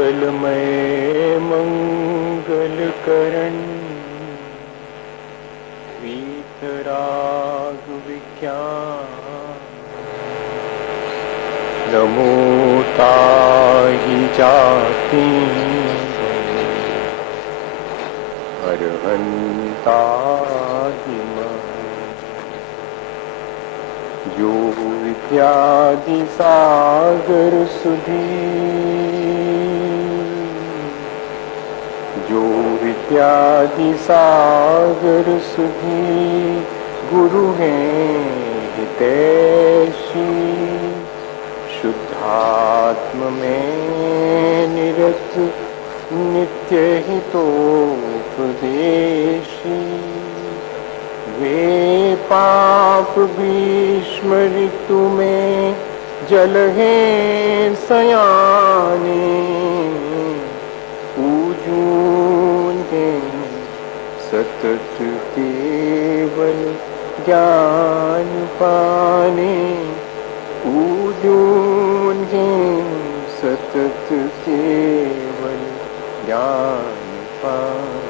मंगलमय मंगलकरण वीतराग विज्ञान नमो ताहि जाति अरहंताहि जो विद्यादि सागर सुधी जो विद्यादि सागर सुधी गुरु हैं हितैषी शुद्धात्म में निरत नित्य हितोपदेशी वे पाप भीष्म ऋतु में जल हैं सयाने पूजून हैं सतत केवल ज्ञान पाने पूजून हैं सतत केवल ज्ञान पाने।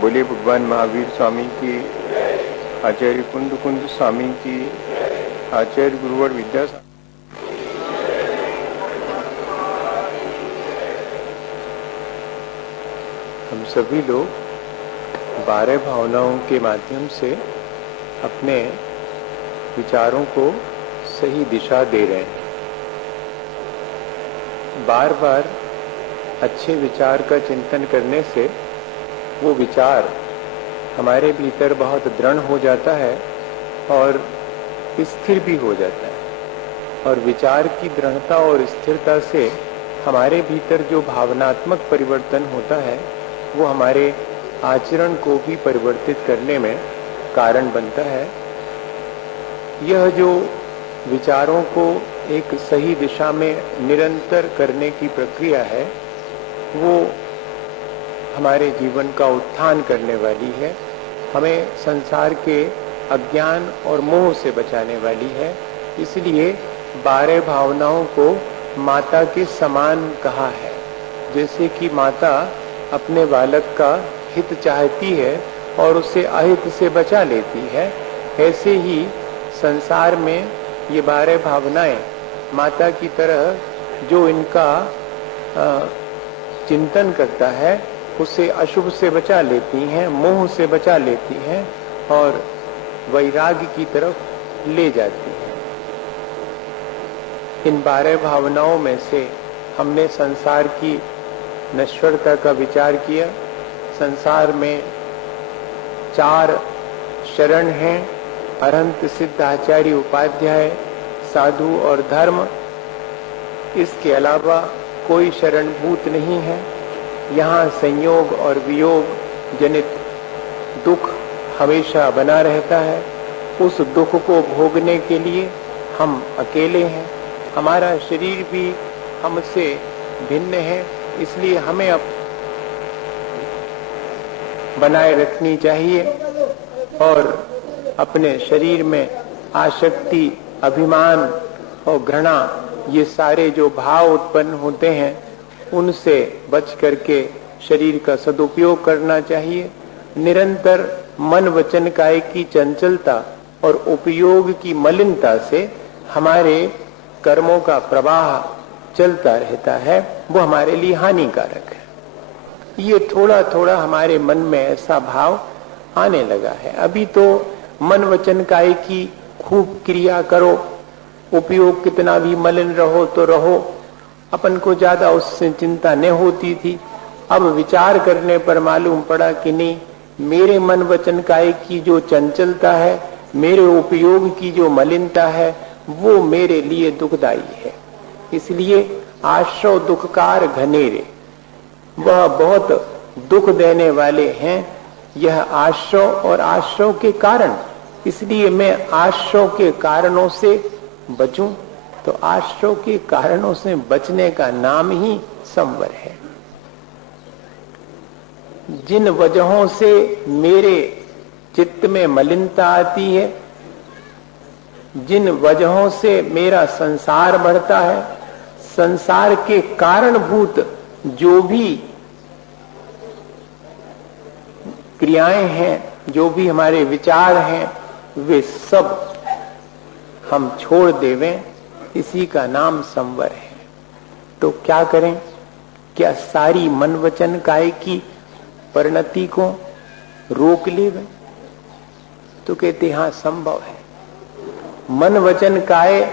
बोले भगवान महावीर स्वामी की, आचार्य कुंद कुंद स्वामी की, आचार्य गुरुवर विद्या। हम सभी लोग 12 भावनाओं के माध्यम से अपने विचारों को सही दिशा दे रहे हैं। बार बार अच्छे विचार का चिंतन करने से वो विचार हमारे भीतर बहुत दृढ़ हो जाता है और स्थिर भी हो जाता है। और विचार की दृढ़ता और स्थिरता से हमारे भीतर जो भावनात्मक परिवर्तन होता है वो हमारे आचरण को भी परिवर्तित करने में कारण बनता है। यह जो विचारों को एक सही दिशा में निरंतर करने की प्रक्रिया है वो हमारे जीवन का उत्थान करने वाली है, हमें संसार के अज्ञान और मोह से बचाने वाली है। इसलिए 12 भावनाओं को माता के समान कहा है। जैसे कि माता अपने बालक का हित चाहती है और उसे अहित से बचा लेती है, ऐसे ही संसार में ये 12 भावनाएं माता की तरह जो इनका चिंतन करता है उसे अशुभ से बचा लेती हैं, मोह से बचा लेती हैं और वैराग्य की तरफ ले जाती हैं। इन 12 भावनाओं में से हमने संसार की नश्वरता का विचार किया। संसार में 4 शरण हैं, अरहंत सिद्ध आचार्य उपाध्याय, साधु और धर्म। इसके अलावा कोई शरण भूत नहीं है। यहाँ संयोग और वियोग जनित दुख हमेशा बना रहता है। उस दुख को भोगने के लिए हम अकेले हैं। हमारा शरीर भी हमसे भिन्न है, इसलिए हमें अब बनाए रखनी चाहिए और अपने शरीर में आसक्ति, अभिमान और घृणा ये सारे जो भाव उत्पन्न होते हैं उनसे बच करके शरीर का सदुपयोग करना चाहिए। निरंतर मन वचन काया की चंचलता और उपयोग की मलिनता से हमारे कर्मों का प्रवाह चलता रहता है, वो हमारे लिए हानिकारक है। ये थोड़ा थोड़ा हमारे मन में ऐसा भाव आने लगा है। अभी तो मन वचन काया की खूब क्रिया करो, उपयोग कितना भी मलिन रहो तो रहो, अपन को ज्यादा उससे चिंता न होती थी। अब विचार करने पर मालूम पड़ा कि नहीं, मेरे मन वचन काया की जो चंचलता है, मेरे उपयोग की जो मलिनता है, वो मेरे लिए दुखदाई है। इसलिए आश्रव दुखकार घनेरे, वह बहुत दुख देने वाले हैं। यह आश्रव और आश्रव के कारण, इसलिए मैं आश्रव के कारणों से बचूं। तो आश्रव के कारणों से बचने का नाम ही संवर है। जिन वजहों से मेरे चित्त में मलिनता आती है, जिन वजहों से मेरा संसार बढ़ता है, संसार के कारणभूत जो भी क्रियाएं हैं, जो भी हमारे विचार हैं, वे सब हम छोड़ देवें, इसी का नाम संवर है। तो क्या करें? क्या सारी मन वचन काया की परिणति को रोक लेवें? तो कहते हाँ, संभव है। मन वचन काया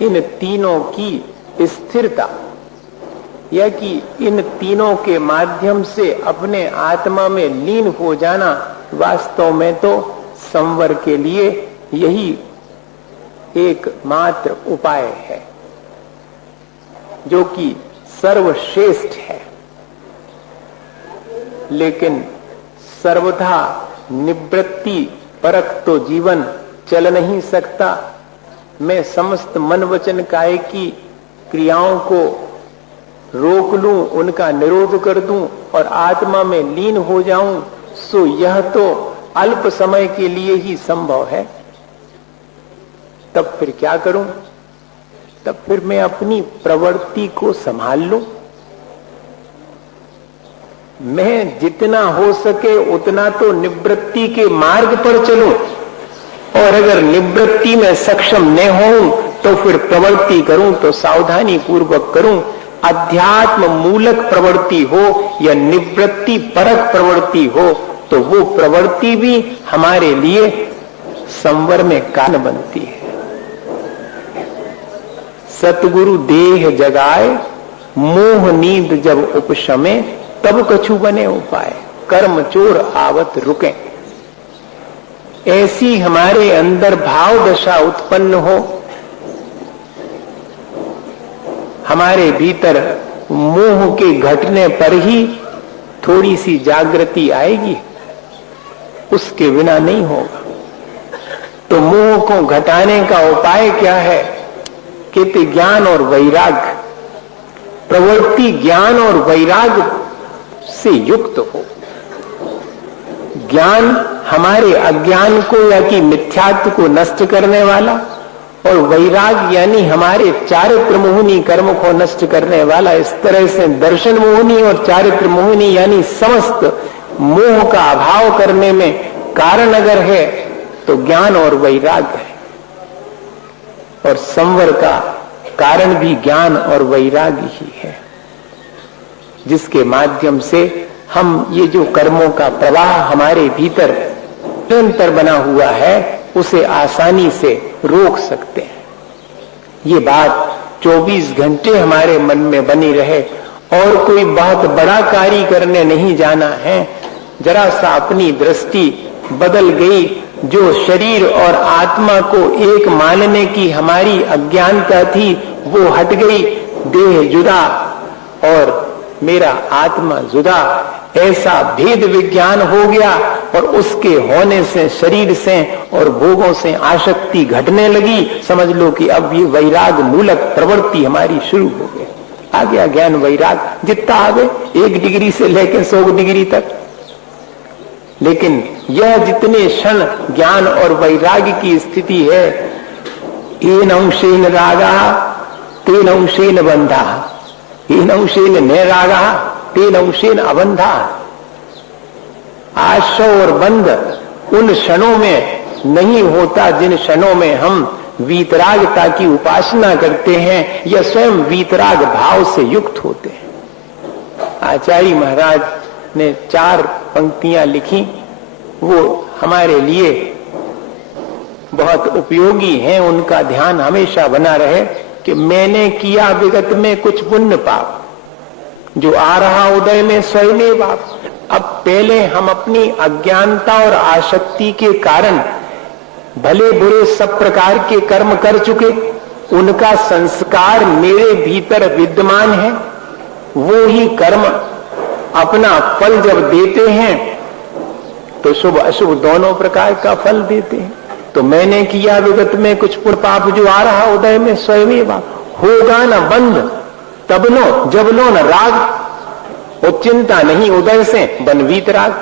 इन तीनों की स्थिरता, या कि इन तीनों के माध्यम से अपने आत्मा में लीन हो जाना, वास्तव में तो संवर के लिए यही एकमात्र उपाय है, जो कि सर्वश्रेष्ठ है। लेकिन सर्वथा निवृत्ति परक तो जीवन चल नहीं सकता। मैं समस्त मन वचन काया की क्रियाओं को रोक लूं, उनका निरोध कर दूं और आत्मा में लीन हो जाऊं, सो यह तो अल्प समय के लिए ही संभव है। तब फिर क्या करूं? तब फिर मैं अपनी प्रवृत्ति को संभाल लूं। मैं जितना हो सके उतना तो निवृत्ति के मार्ग पर चलूं, और अगर निवृत्ति में सक्षम न होऊं तो फिर प्रवृत्ति करूं तो सावधानी पूर्वक करूं। अध्यात्म मूलक प्रवृत्ति हो या निवृत्ति परक प्रवृत्ति हो, तो वो प्रवृत्ति भी हमारे लिए संवर में कारण बनती है। सतगुरु देह जगाए, मोह नींद जब उपशमे, तब कछु बने उपाय, कर्म चोर आवत रुके। ऐसी हमारे अंदर भाव दशा उत्पन्न हो, हमारे भीतर मोह के घटने पर ही थोड़ी सी जागृति आएगी, उसके बिना नहीं होगा। तो मोह को घटाने का उपाय क्या है? कहते ज्ञान और वैराग्य। प्रवृत्ति ज्ञान और वैराग्य से युक्त हो। ज्ञान हमारे अज्ञान को या कि मिथ्यात्व को नष्ट करने वाला, और वैराग यानी हमारे चारित्र मोहिनी कर्म को नष्ट करने वाला। इस तरह से दर्शन मोहिनी और चारित्र मोहिनी यानी समस्त मोह का अभाव करने में कारण अगर है तो ज्ञान और वैराग है, और संवर का कारण भी ज्ञान और वैराग ही है, जिसके माध्यम से हम ये जो कर्मों का प्रवाह हमारे भीतर निरंतर बना हुआ है उसे आसानी से रोक सकते हैं। ये बात 24 घंटे हमारे मन में बनी रहे, और कोई बहुत बड़ा कार्य करने नहीं जाना है। जरा सा अपनी दृष्टि बदल गई, जो शरीर और आत्मा को एक मानने की हमारी अज्ञानता थी वो हट गई। देह जुदा और मेरा आत्मा जुदा, ऐसा भेद विज्ञान हो गया, और उसके होने से शरीर से और भोगों से आसक्ति घटने लगी। समझ लो कि अब ये वैराग मूलक प्रवृत्ति हमारी शुरू हो गई। आ गया ज्ञान वैराग, जितना आगे 1 डिग्री से लेकर 100 डिग्री तक। लेकिन यह जितने क्षण ज्ञान और वैराग्य की स्थिति है, येन अंशेन रागा तेन अंशेन बंधा, येन अंशेन न रागा तेन अंशेन अबंधा। आश्रय और बंध उन क्षणों में नहीं होता जिन क्षणों में हम वीतरागता की उपासना करते हैं या स्वयं वीतराग भाव से युक्त होते हैं। आचार्य महाराज ने 4 पंक्तियां लिखी, वो हमारे लिए बहुत उपयोगी हैं। उनका ध्यान हमेशा बना रहे कि मैंने किया विगत में कुछ पुण्य पाप, जो आ रहा उदय में स्वयं बाप। अब पहले हम अपनी अज्ञानता और आसक्ति के कारण भले बुरे सब प्रकार के कर्म कर चुके, उनका संस्कार मेरे भीतर विद्यमान है। वो ही कर्म अपना फल जब देते हैं तो शुभ अशुभ दोनों प्रकार का फल देते हैं। तो मैंने किया विगत में कुछ पुण्य पाप, जो आ रहा उदय में स्वयं बाप। होगा न बंध तब लो जब लो न राग, वो चिंता नहीं उदय से बन वीतराग।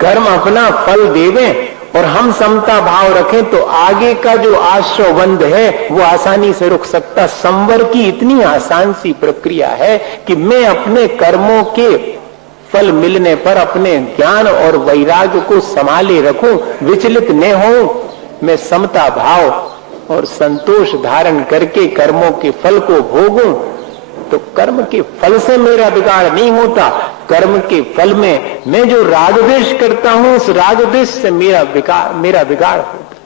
कर्म अपना फल देवे और हम समता भाव रखें तो आगे का जो आश्रव बंध है वो आसानी से रुक सकता। संवर की इतनी आसान सी प्रक्रिया है कि मैं अपने कर्मों के फल मिलने पर अपने ज्ञान और वैराग्य को संभाले रखूं, विचलित न हो। मैं समता भाव और संतोष धारण करके कर्मों के फल को भोगूं तो कर्म के फल से मेरा बिगाड़ नहीं होता। कर्म के फल में मैं जो राग द्वेष करता हूं उस राग द्वेष से मेरा बिगाड़ होता।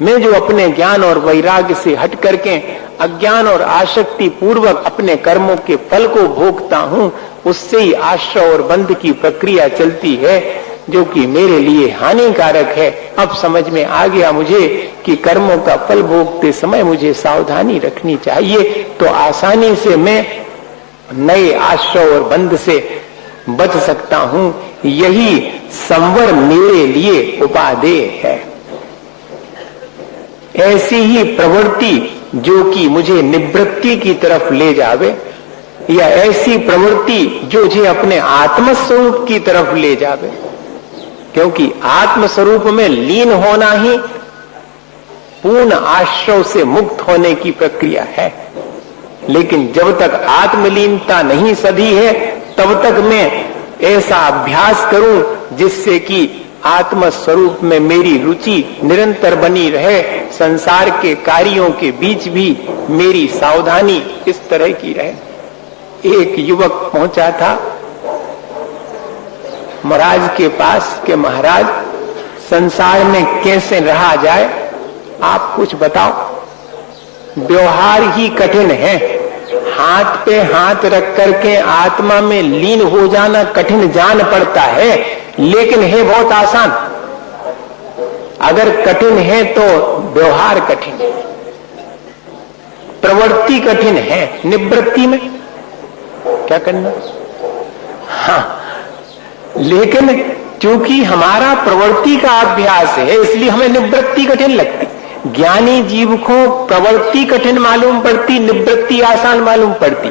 मैं जो अपने ज्ञान और वैराग्य से हट करके अज्ञान और आसक्ति पूर्वक अपने कर्मों के फल को भोगता हूं उससे ही आश्रय और बंध की प्रक्रिया चलती है, जो कि मेरे लिए हानिकारक है। अब समझ में आ गया मुझे कि कर्मों का फल भोगते समय मुझे सावधानी रखनी चाहिए, तो आसानी से मैं नए आश्रय और बंध से बच सकता हूं। यही संवर मेरे लिए उपादेय है। ऐसी ही प्रवृत्ति जो कि मुझे निवृत्ति की तरफ ले जावे, या ऐसी प्रवृत्ति जो मुझे अपने आत्मस्वरूप की तरफ ले जावे, क्योंकि आत्मस्वरूप में लीन होना ही पूर्ण आश्रय से मुक्त होने की प्रक्रिया है। लेकिन जब तक आत्मलीनता नहीं सधी है तब तक मैं ऐसा अभ्यास करूं जिससे कि आत्म स्वरूप में मेरी रुचि निरंतर बनी रहे। संसार के कार्यों के बीच भी मेरी सावधानी इस तरह की रहे। एक युवक पहुंचा था महाराज के पास कि महाराज संसार में कैसे रहा जाए, आप कुछ बताओ। व्यवहार ही कठिन है। हाथ पे हाथ रख करके आत्मा में लीन हो जाना कठिन जान पड़ता है, लेकिन है बहुत आसान। अगर कठिन है तो व्यवहार कठिन है, प्रवृत्ति कठिन है। निवृत्ति में क्या करना? हाँ, लेकिन चूंकि हमारा प्रवृत्ति का अभ्यास है इसलिए हमें निवृत्ति कठिन लगती। ज्ञानी जीव को प्रवृत्ति कठिन मालूम पड़ती, निवृत्ति आसान मालूम पड़ती।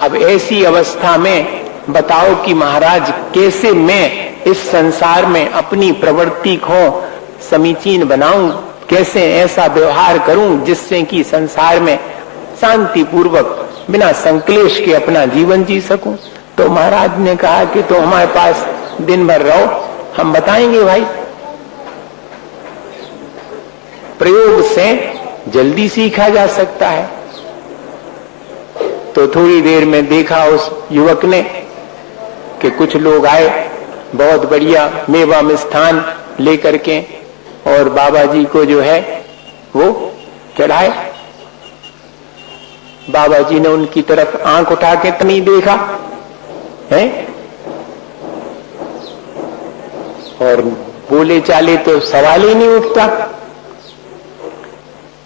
अब ऐसी अवस्था में बताओ कि महाराज कैसे मैं इस संसार में अपनी प्रवृत्ति को समीचीन बनाऊं, कैसे ऐसा व्यवहार करूं जिससे कि संसार में शांति पूर्वक बिना संक्लेश के अपना जीवन जी सकूं। तो महाराज ने कहा कि तो हमारे पास दिन भर रहो, हम बताएंगे भाई। प्रयोग से जल्दी सीखा जा सकता है। तो थोड़ी देर में देखा उस युवक ने कि कुछ लोग आए, बहुत बढ़िया मेवा मिष्ठान लेकर के, और बाबा जी को जो है वो चढ़ाए। बाबा जी ने उनकी तरफ आंख उठा के तो नहीं देखा है, और बोले चाले तो सवाल ही नहीं उठता।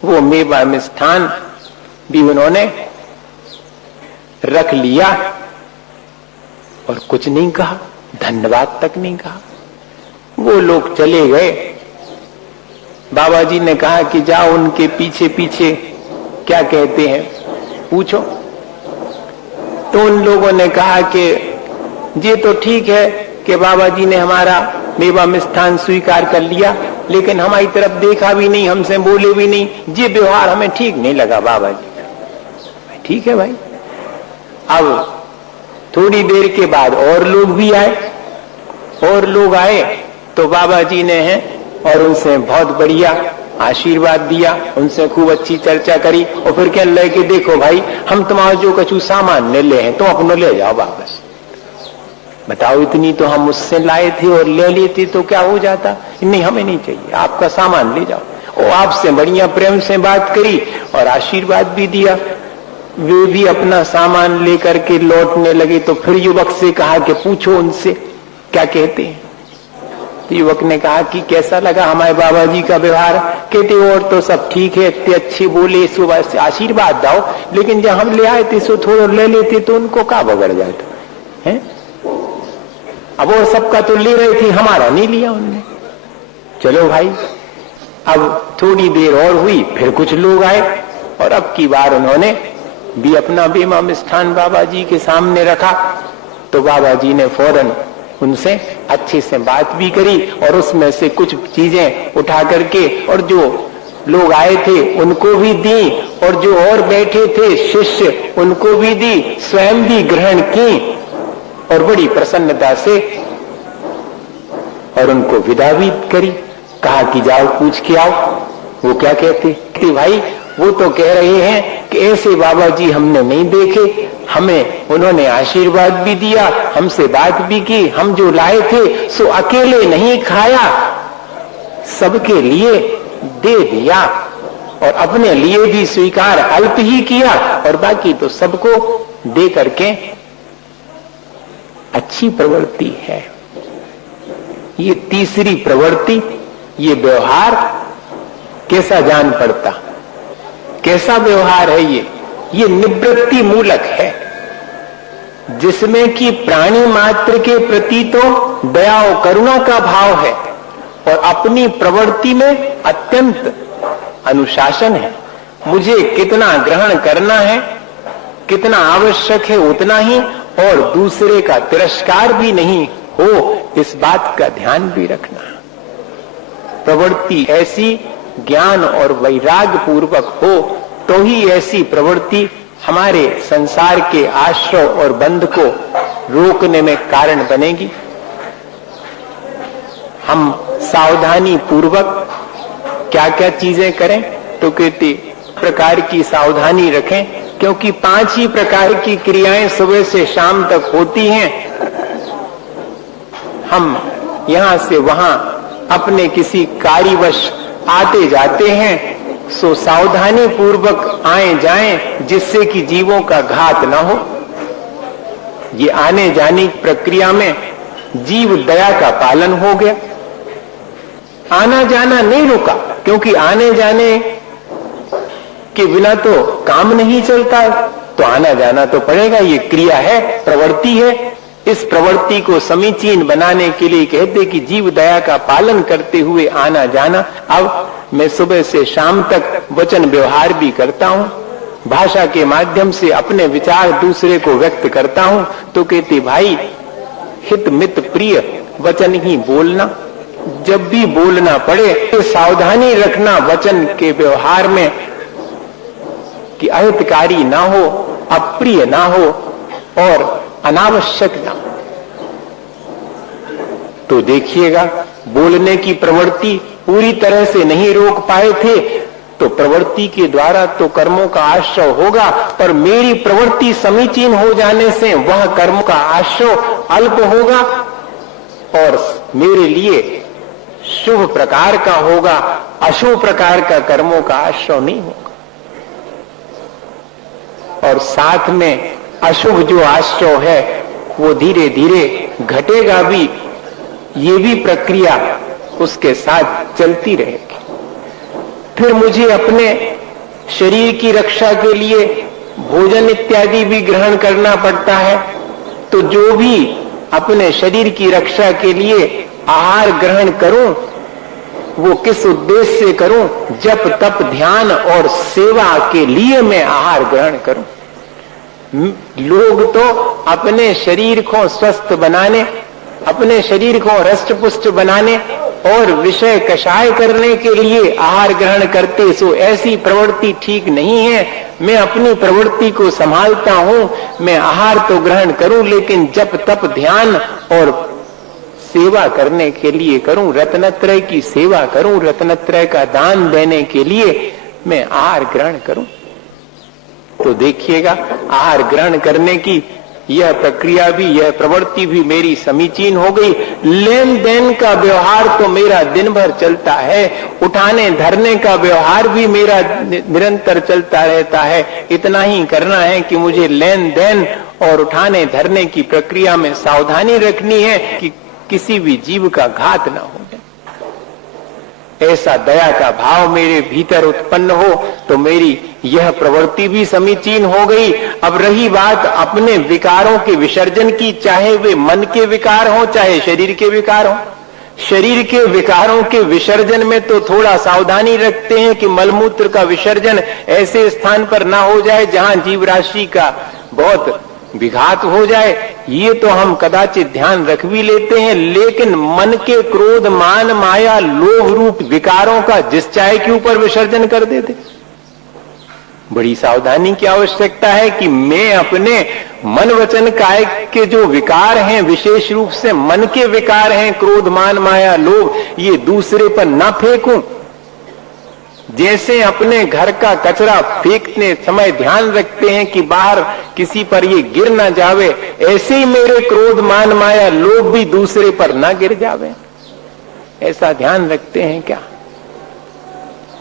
वो मेवा मिष्ठान भी उन्होंने रख लिया और कुछ नहीं कहा, धन्यवाद तक नहीं कहा। वो लोग चले गए। बाबा जी ने कहा कि जाओ उनके पीछे पीछे क्या कहते हैं पूछो। तो उन लोगों ने कहा कि ये तो ठीक है कि बाबा जी ने हमारा मेवा मिष्ठान स्वीकार कर लिया, लेकिन हमारी तरफ देखा भी नहीं, हमसे बोले भी नहीं, ये व्यवहार हमें ठीक नहीं लगा बाबा जी। ठीक है भाई। अब थोड़ी देर के बाद और लोग भी आए, और लोग आए तो बाबा जी ने है और उनसे बहुत बढ़िया आशीर्वाद दिया, उनसे खूब अच्छी चर्चा करी, और फिर क्या लेके देखो भाई हम तुम्हारा जो कछु सामान ले ले हैं तो अपनो ले जाओ वापस। बताओ इतनी तो हम उससे लाए थे और ले लेते तो क्या हो जाता। नहीं, हमें नहीं चाहिए, आपका सामान ले जाओ। और आपसे बढ़िया प्रेम से बात करी और आशीर्वाद भी दिया। वे भी अपना सामान लेकर के लौटने लगे। तो फिर युवक से कहा कि पूछो उनसे क्या कहते हैं। तो युवक ने कहा कि कैसा लगा हमारे बाबा जी का व्यवहार। कहते और तो सब ठीक है, इतने अच्छे बोले, सुबह से आशीर्वाद दाओ, लेकिन जब हम ले आए थे सो थोड़ा ले लेते तो उनको क्या बगड़ जाता है। अब वो सबका तो ले रहे थे, हमारा नहीं लिया उनने। चलो भाई, अब थोड़ी देर और हुई, फिर कुछ लोग आए और अब की बार उन्होंने भी अपना मेवा मिष्ठान बाबा जी के सामने रखा। तो बाबा जी ने फौरन उनसे अच्छे से बात भी करी और उसमें से कुछ चीजें उठा करके और जो लोग आए थे उनको भी दी और जो और बैठे थे शिष्य उनको भी दी, स्वयं भी ग्रहण की और बड़ी प्रसन्नता से और उनको विदा भी करी। कहा कि जाओ पूछ के आओ। वो क्या कहते कि भाई वो तो कह रहे हैं कि ऐसे बाबा जी हमने नहीं देखे, हमें उन्होंने आशीर्वाद भी दिया, हमसे बात भी की, हम जो लाए थे सो अकेले नहीं खाया, सबके लिए दे दिया और अपने लिए भी स्वीकार अल्प ही किया और बाकी तो सबको दे करके। अच्छी प्रवृत्ति है ये। तीसरी प्रवृत्ति, ये व्यवहार कैसा जान पड़ता, कैसा व्यवहार है ये निवृत्ति मूलक है, जिसमें कि प्राणी मात्र के प्रति तो दया और करुणा का भाव है और अपनी प्रवृत्ति में अत्यंत अनुशासन है। मुझे कितना ग्रहण करना है, कितना आवश्यक है उतना ही, और दूसरे का तिरस्कार भी नहीं हो, इस बात का ध्यान भी रखना। प्रवृत्ति ऐसी ज्ञान और वैराग्य पूर्वक हो तो ही ऐसी प्रवृत्ति हमारे संसार के आश्रय और बंध को रोकने में कारण बनेगी। हम सावधानी पूर्वक क्या क्या चीजें करें, तो कहते प्रकार की सावधानी रखें, क्योंकि 5 ही प्रकार की क्रियाएं सुबह से शाम तक होती हैं। हम यहां से वहां अपने किसी कार्यवश आते जाते हैं, सो सावधानी पूर्वक आए जाएं जिससे कि जीवों का घात न हो। ये आने जाने की प्रक्रिया में जीव दया का पालन हो गया, आना जाना नहीं रुका, क्योंकि आने जाने के बिना तो काम नहीं चलता, तो आना जाना तो पड़ेगा। ये क्रिया है, प्रवृत्ति है। इस प्रवृत्ति को समीचीन बनाने के लिए कहते कि जीव दया का पालन करते हुए आना जाना। अब मैं सुबह से शाम तक वचन व्यवहार भी करता हूँ, भाषा के माध्यम से अपने विचार दूसरे को व्यक्त करता हूँ, तो कहते भाई हित मित प्रिय वचन ही बोलना। जब भी बोलना पड़े तो सावधानी रखना वचन के व्यवहार में कि अहितकारी ना हो, अप्रिय ना हो और अनावश्यक ना हो। तो देखिएगा, बोलने की प्रवृत्ति पूरी तरह से नहीं रोक पाए थे तो प्रवृत्ति के द्वारा तो कर्मों का आश्रय होगा, पर मेरी प्रवृत्ति समीचीन हो जाने से वह कर्म का आश्रय अल्प होगा और मेरे लिए शुभ प्रकार का होगा, अशुभ प्रकार का कर्मों का आश्रय नहीं होगा। और साथ में अशुभ जो आश्रय है वो धीरे धीरे घटेगा भी, ये भी प्रक्रिया उसके साथ चलती रहेगी। फिर मुझे अपने शरीर की रक्षा के लिए भोजन इत्यादि भी ग्रहण करना पड़ता है, तो जो भी अपने शरीर की रक्षा के लिए आहार ग्रहण करूं वो किस उद्देश्य से करूं, जप तप ध्यान और सेवा के लिए मैं आहार ग्रहण करूं। लोग तो अपने शरीर को स्वस्थ बनाने, अपने शरीर को हृष्ट पुष्ट बनाने और विषय कषाय करने के लिए आहार ग्रहण करते, सो ऐसी प्रवृत्ति ठीक नहीं है। मैं अपनी प्रवृत्ति को संभालता हूं, मैं आहार तो ग्रहण करूं लेकिन जप तप ध्यान और सेवा करने के लिए करूं, रत्नत्रय की सेवा करूं, रत्नत्रय का दान देने के लिए मैं आहार ग्रहण करूं। तो देखिएगा, आहार ग्रहण करने की यह प्रक्रिया भी, यह प्रवृत्ति भी मेरी समीचीन हो गई। लेन देन का व्यवहार तो मेरा दिन भर चलता है, उठाने धरने का व्यवहार भी मेरा निरंतर चलता रहता है। इतना ही करना है कि मुझे लेन देन और उठाने धरने की प्रक्रिया में सावधानी रखनी है कि किसी भी जीव का घात ना हो जाए। ऐसा दया का भाव मेरे भीतर उत्पन्न हो तो मेरी यह प्रवृत्ति भी समीचीन हो गई। अब रही बात अपने विकारों के विसर्जन की, चाहे वे मन के विकार हो चाहे शरीर के विकार हो। शरीर के विकारों के विसर्जन में तो थोड़ा सावधानी रखते हैं कि मलमूत्र का विसर्जन ऐसे स्थान पर ना हो जाए जहां जीव राशि का बहुत विघात हो जाए, ये तो हम कदाचित ध्यान रख भी लेते हैं, लेकिन मन के क्रोध, मान, माया, लोभ रूप विकारों का जिस चाहे के ऊपर विसर्जन कर देते। बड़ी सावधानी की आवश्यकता है कि मैं अपने मन, वचन, काय के जो विकार हैं, विशेष रूप से मन के विकार हैं, क्रोध, मान, माया, लोभ, ये दूसरे पर ना फेंकूं। जैसे अपने घर का कचरा फेंकने समय ध्यान रखते हैं कि बाहर किसी पर ये गिर ना जावे, ऐसे ही मेरे क्रोध, मान, माया, लोभ भी दूसरे पर ना गिर जावे। ऐसा ध्यान रखते हैं क्या?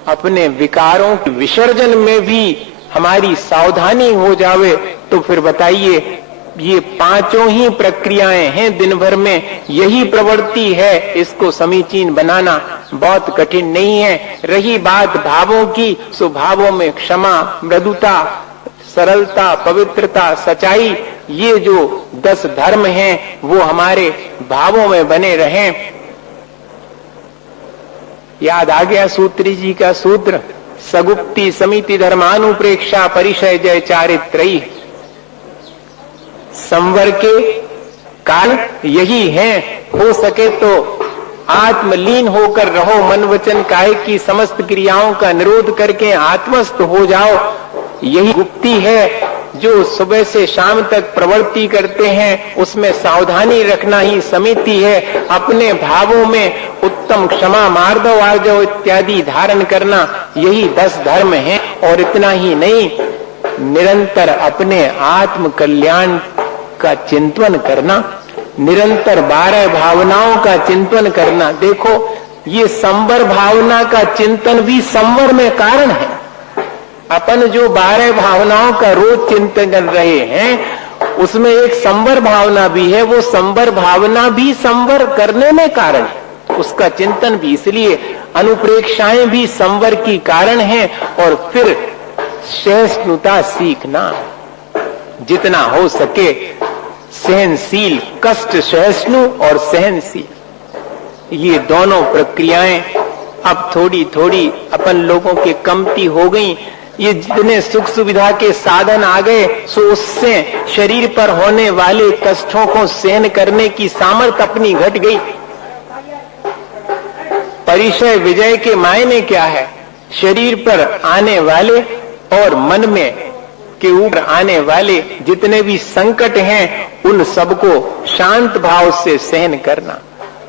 अपने विकारों के विसर्जन में भी हमारी सावधानी हो जावे तो फिर बताइए, ये पांचों ही प्रक्रियाएं हैं दिन भर में, यही प्रवृत्ति है, इसको समीचीन बनाना बहुत कठिन नहीं है। रही बात भावों की, सो भावों में क्षमा, मृदुता, सरलता, पवित्रता, सच्चाई, ये जो 10 धर्म हैं वो हमारे भावों में बने रहें। याद आ गया सूत्री जी का सूत्र, सगुप्ति समिति धर्मानुप्रेक्षा परिचय जय चारित्रयी। संवर के काल यही है, हो सके तो आत्मलीन होकर रहो, मन, वचन, काय की समस्त क्रियाओं का निरोध करके आत्मस्थ हो जाओ। यही गुप्ती है जो सुबह से शाम तक प्रवृत्ति करते हैं, उसमें सावधानी रखना ही समिति है। अपने भावों में उत्तम क्षमा, मार्दव, आर्जव इत्यादि धारण करना, यही 10 धर्म हैं। और इतना ही नहीं, निरंतर अपने आत्म कल्याण का चिंतन करना, निरंतर 12 भावनाओं का चिंतन करना। देखो, ये संवर भावना का चिंतन भी संवर में कारण है। अपन जो 12 भावनाओं का रोज चिंतन कर रहे हैं, उसमें एक संवर भावना भी है, वो संवर भावना भी संवर करने में कारण है, उसका चिंतन भी। इसलिए अनुप्रेक्षाएं भी संवर की कारण है। और फिर सहिष्णुता सीखना, जितना हो सके सहनशील, कष्ट सहिष्णु और सहनशील, ये दोनों प्रक्रियाएं अब थोड़ी थोड़ी अपन लोगों के कमती हो गई। ये जितने सुख सुविधा के साधन आ गए, सो उससे शरीर पर होने वाले कष्टों को सहन करने की सामर्थ्य अपनी घट गई। परिचय विजय के मायने क्या है? शरीर पर आने वाले और मन में के ऊपर आने वाले जितने भी संकट हैं, उन सबको शांत भाव से सहन करना।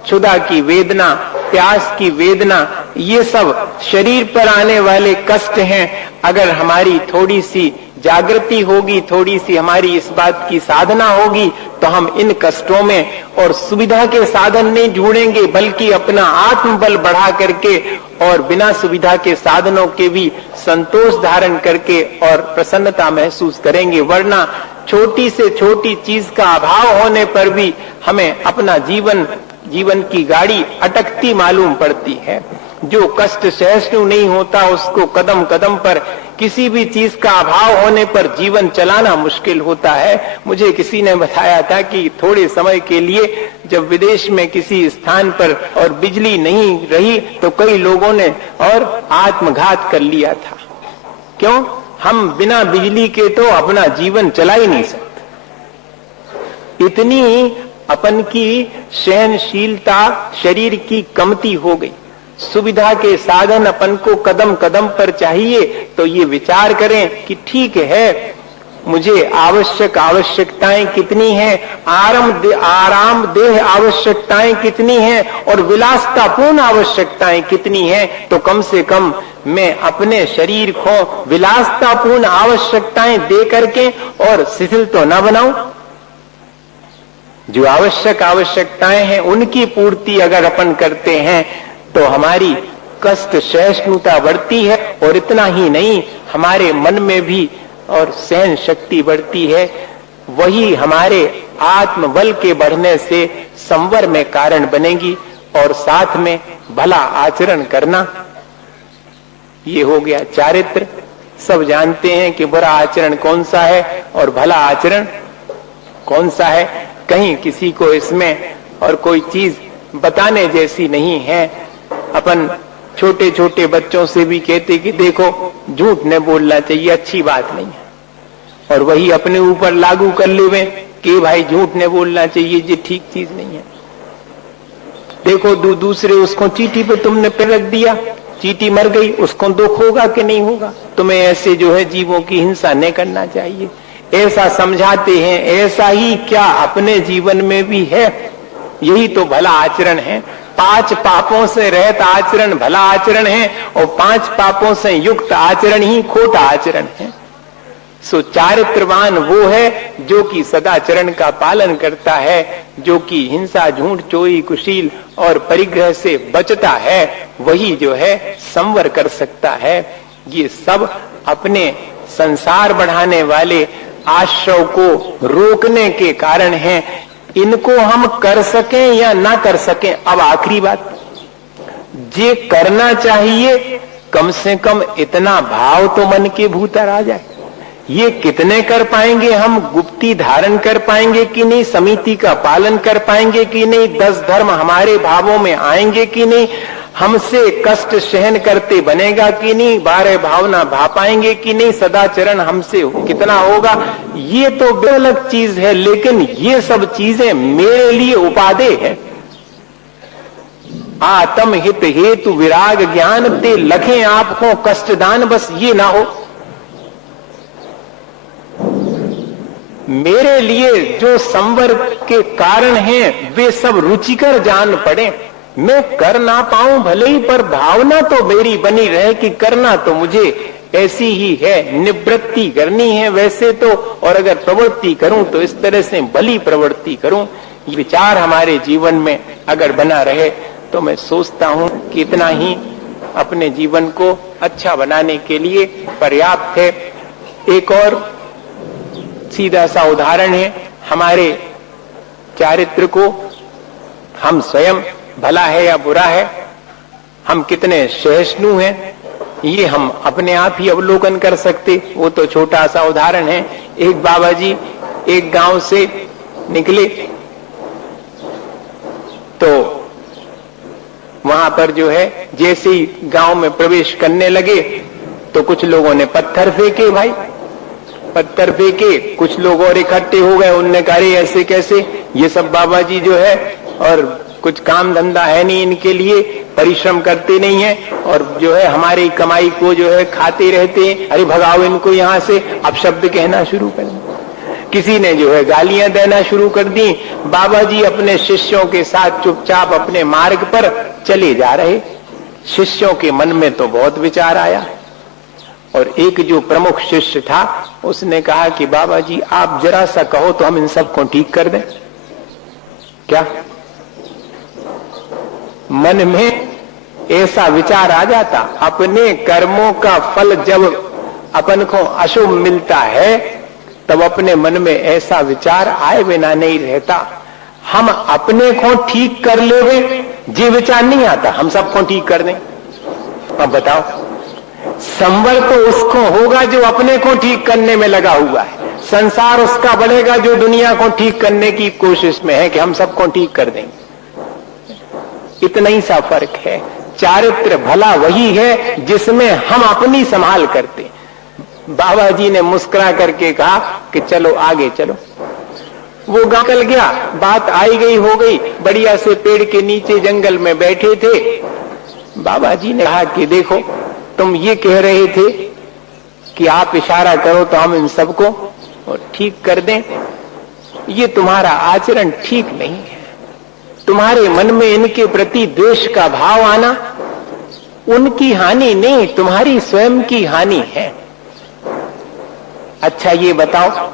क्षुधा की वेदना, प्यास की वेदना, ये सब शरीर पर आने वाले कष्ट हैं। अगर हमारी थोड़ी सी जागृति होगी, थोड़ी सी हमारी इस बात की साधना होगी, तो हम इन कष्टों में और सुविधा के साधन नहीं ढूंढेंगे, बल्कि अपना आत्मबल बढ़ा करके और बिना सुविधा के साधनों के भी संतोष धारण करके और प्रसन्नता महसूस करेंगे। वरना छोटी से छोटी चीज का अभाव होने पर भी हमें अपना जीवन की गाड़ी अटकती मालूम पड़ती है। जो कष्ट सहिष्णु नहीं होता, उसको कदम कदम पर किसी भी चीज का अभाव होने पर जीवन चलाना मुश्किल होता है। मुझे किसी ने बताया था कि थोड़े समय के लिए जब विदेश में किसी स्थान पर और बिजली नहीं रही, तो कई लोगों ने और आत्मघात कर लिया था। क्यों? हम बिना बिजली के तो अपना जीवन चला ही नहीं सकते। इतनी अपन की सहनशीलता शरीर की कमती हो गई। सुविधा के साधन अपन को कदम कदम पर चाहिए, तो ये विचार करें कि ठीक है, मुझे आवश्यकताएं कितनी हैं, आरामदेह आवश्यकताएं कितनी हैं और विलासतापूर्ण आवश्यकताएं कितनी हैं। तो कम से कम मैं अपने शरीर को विलासतापूर्ण आवश्यकताएं दे करके और शिथिल तो ना बनाऊं। जो आवश्यकताएं हैं उनकी पूर्ति अगर अपन करते हैं तो हमारी कष्ट सहिष्णुता बढ़ती है। और इतना ही नहीं, हमारे मन में भी और सहन शक्ति बढ़ती है। वही हमारे आत्मबल के बढ़ने से संवर में कारण बनेगी। और साथ में भला आचरण करना, ये हो गया चारित्र। सब जानते हैं कि बुरा आचरण कौन सा है और भला आचरण कौन सा है। कहीं किसी को इसमें और कोई चीज बताने जैसी नहीं है। अपन छोटे छोटे बच्चों से भी कहते कि देखो, झूठ न बोलना चाहिए, अच्छी बात नहीं है। और वही अपने ऊपर लागू कर लेवे कि भाई झूठ नहीं बोलना चाहिए, ये ठीक चीज नहीं है। देखो दूसरे उसको चींटी पे तुमने पे रख दिया, चींटी मर गई, उसको दुख होगा कि नहीं होगा? तुम्हें ऐसे जो है जीवों की हिंसा नहीं करना चाहिए, ऐसा समझाते हैं। ऐसा ही क्या अपने जीवन में भी है? यही तो भला आचरण है। 5 पापों से रहित आचरण भला आचरण है, और 5 पापों से युक्त आचरण ही खोटा आचरण है। सो चारित्रवान वो है जो कि सदाचरण का पालन करता है, जो कि हिंसा, झूठ, चोरी, कुशील और परिग्रह से बचता है, वही जो है संवर कर सकता है। ये सब अपने संसार बढ़ाने वाले आश्रव को रोकने के कारण हैं। इनको हम कर सकें या ना कर सकें, अब आखिरी बात, जे करना चाहिए कम से कम इतना भाव तो मन के भीतर आ जाए। ये कितने कर पाएंगे हम? गुप्ती धारण कर पाएंगे कि नहीं? समिति का पालन कर पाएंगे कि नहीं? 10 धर्म हमारे भावों में आएंगे कि नहीं? हमसे कष्ट सहन करते बनेगा कि नहीं? 12 भावना भा पाएंगे कि नहीं? सदाचरण हमसे कितना होगा? ये तो अलग चीज है, लेकिन ये सब चीजें मेरे लिए उपादेय है। आत्म हित हेतु विराग ज्ञान ते लखे आपको कष्टदान, बस ये ना हो। मेरे लिए जो संवर के कारण हैं वे सब रुचिकर जान पड़े। मैं कर ना पाऊं भले ही, पर भावना तो मेरी बनी रहे कि करना तो मुझे ऐसी ही है, निवृत्ति करनी है वैसे तो, और अगर प्रवृत्ति करूं तो इस तरह से भली प्रवृत्ति करूं। ये विचार हमारे जीवन में अगर बना रहे तो मैं सोचता हूं कि इतना ही अपने जीवन को अच्छा बनाने के लिए पर्याप्त है। एक और सीधा सा उदाहरण है हमारे चारित्र को, हम स्वयं भला है या बुरा है, हम कितने सहिष्णु हैं, ये हम अपने आप ही अवलोकन कर सकते। वो तो छोटा सा उदाहरण है। एक बाबा जी एक गांव से निकले तो वहां पर जो है जैसे ही गांव में प्रवेश करने लगे तो कुछ लोगों ने पत्थर फेंके। भाई पत्थर फेंके, कुछ लोग और इकट्ठे हो गए। उनने कहा ऐसे कैसे, ये सब बाबा जी जो है और कुछ काम धंधा है नहीं इनके लिए, परिश्रम करते नहीं है और जो है हमारी कमाई को जो है खाते रहते हैं, अरे भगाओ इनको यहाँ से। अब शब्द कहना शुरू कर दिए, किसी ने जो है गालियां देना शुरू कर दी। बाबा जी अपने शिष्यों के साथ चुपचाप अपने मार्ग पर चले जा रहे। शिष्यों के मन में तो बहुत विचार आया, और एक जो प्रमुख शिष्य था उसने कहा कि बाबा जी आप जरा सा कहो तो हम इन सबको ठीक कर दें। क्या मन में ऐसा विचार आ जाता? अपने कर्मों का फल जब अपन को अशुभ मिलता है तब अपने मन में ऐसा विचार आए बिना नहीं रहता। हम अपने को ठीक कर ले, ये विचार नहीं आता हम सबको ठीक कर दें। अब बताओ, संवर तो उसको होगा जो अपने को ठीक करने में लगा हुआ है, संसार उसका बढ़ेगा जो दुनिया को ठीक करने की कोशिश में है कि हम सबको ठीक कर देंगे। इतना ही सा फर्क है। चारित्र भला वही है जिसमें हम अपनी संभाल करते। बाबा जी ने मुस्कुरा करके कहा कि चलो आगे चलो। वो निकल गया, बात आई गई हो गई। बढ़िया से पेड़ के नीचे जंगल में बैठे थे। बाबा जी ने कहा कि देखो तुम ये कह रहे थे कि आप इशारा करो तो हम इन सबको ठीक कर दें, ये तुम्हारा आचरण ठीक नहीं है। तुम्हारे मन में इनके प्रति द्वेष का भाव आना उनकी हानि नहीं, तुम्हारी स्वयं की हानि है। अच्छा ये बताओ,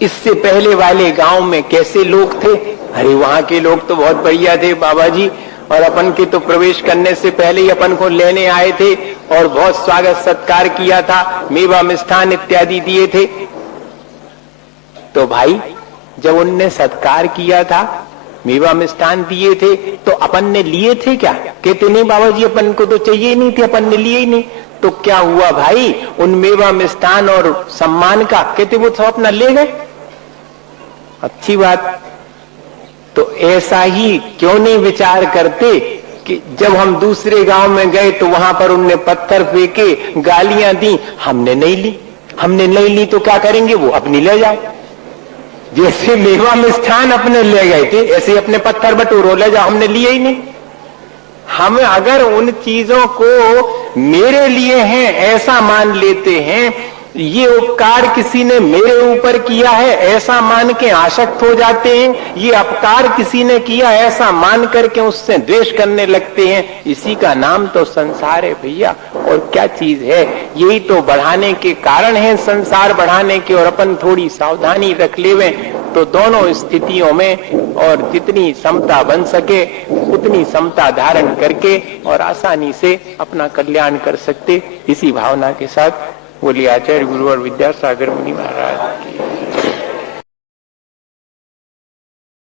इससे पहले वाले गांव में कैसे लोग थे? अरे वहां के लोग तो बहुत बढ़िया थे बाबा जी, और अपन के तो प्रवेश करने से पहले ही अपन को लेने आए थे और बहुत स्वागत सत्कार किया था, मेवा मिष्ठान इत्यादि दिए थे। तो भाई जब उनने सत्कार किया था, मेवा मिष्ठान दिए थे, तो अपन ने लिए थे क्या? कहते नहीं बाबा जी अपन को तो चाहिए नहीं थे, अपन ने लिए ही नहीं। तो क्या हुआ भाई उन मेवा मिष्ठान और सम्मान का? कहते वो सब अपना ले गए। अच्छी बात। तो ऐसा ही क्यों नहीं विचार करते कि जब हम दूसरे गांव में गए तो वहां पर उनने पत्थर फेंके, गालियां दी, हमने नहीं ली, हमने नहीं ली तो क्या करेंगे, वो अपनी ले जाए। जैसे मेवा मिष्ठान अपने ले गए थे, ऐसे अपने पत्थर बटूरो ले जाओ, हमने लिए ही नहीं। हम अगर उन चीजों को मेरे लिए हैं ऐसा मान लेते हैं, ये उपकार किसी ने मेरे ऊपर किया है ऐसा मान के आसक्त हो जाते हैं, ये अपकार किसी ने किया ऐसा मान करके उससे द्वेष करने लगते हैं, इसी का नाम तो संसार है भैया। और क्या चीज है, यही तो बढ़ाने के कारण है, संसार बढ़ाने के। और अपन थोड़ी सावधानी रख लेवे तो दोनों स्थितियों में और जितनी समता बन सके उतनी समता धारण करके और आसानी से अपना कल्याण कर सकते। इसी भावना के साथ बोलिए आचार्य गुरु और विद्यासागर मुनि महाराज की।